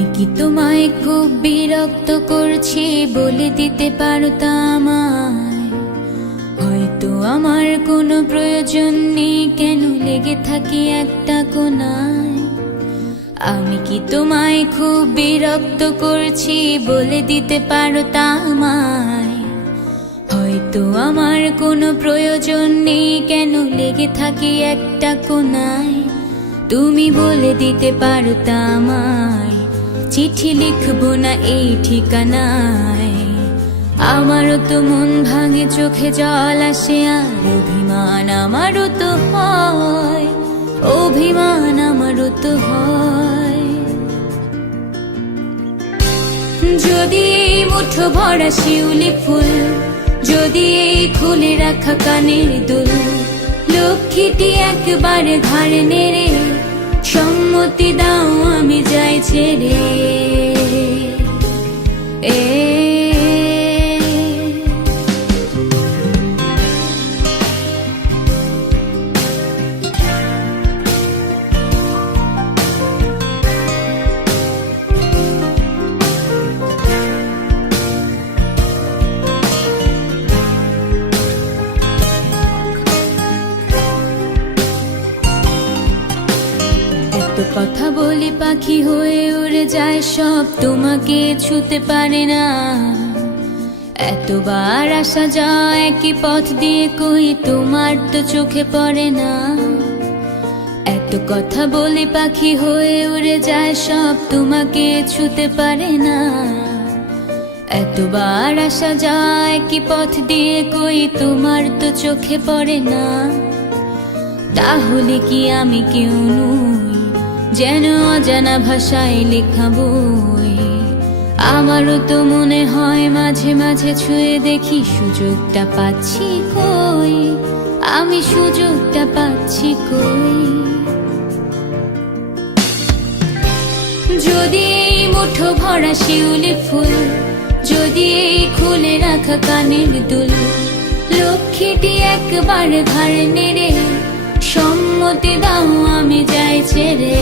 আমি কি তোমায় খুব বিরক্ত করছি বলে দিতে পারতা আমায়? হয়তো আমার কোনো প্রয়োজন নেই, কেন লেগে থাকি একটা কোনায়। আমি কি তোমায় খুব বিরক্ত করছি বলে দিতে পারতা আমায়? হয়তো আমার কোনো প্রয়োজন নেই, কেন লেগে থাকি একটা কোনায়। তুমি বলে দিতে পারতা আমায়, চিঠি লিখবো না এই ঠিকানায়। আমারও তো মন ভাঙে, চোখে জল আসে, আর অভিমান আমারও তো হয়, অভিমান আমারও তো হয়। যদি এই মুঠো ভরা শিউলি ফুল, যদি এই খুলে রাখা কানের দুল, লক্ষ্মীটি একবারে ঘাড়ে নেড়ে সম্মতি দাও আমি যাই ছেড়ে। কথা বলি পাখি হয়ে উড়ে যায় সব, তোমাকে ছুতে পারে না। এতবার আসা যায় একই পথ দিয়ে, কই তোমার তো চোখে পড়ে না। এত কথা বলি পাখি হয়ে উড়ে যায় সব, তোমাকে ছুতে পারে না। এতবার আসা যায় একই পথ দিয়ে, কই তোমার তো চোখে পড়ে না। তাহলে কি আমি কেউ নই, যেন অজানা ভাষায় লেখা বই? আমারও তো মনে হয় মাঝে মাঝে ছুঁয়ে দেখি, সুযোগটা পাচ্ছি কই, আমি সুযোগটা পাচ্ছি কই। যদি এই মুঠো ভরা শিউলি ফুল, যদি এই খুলে রাখা কানের দুল, লক্ষ্মীটি একবার ঘাড় নেড়ে সম্মতি দাও আমি যাই ছেড়ে।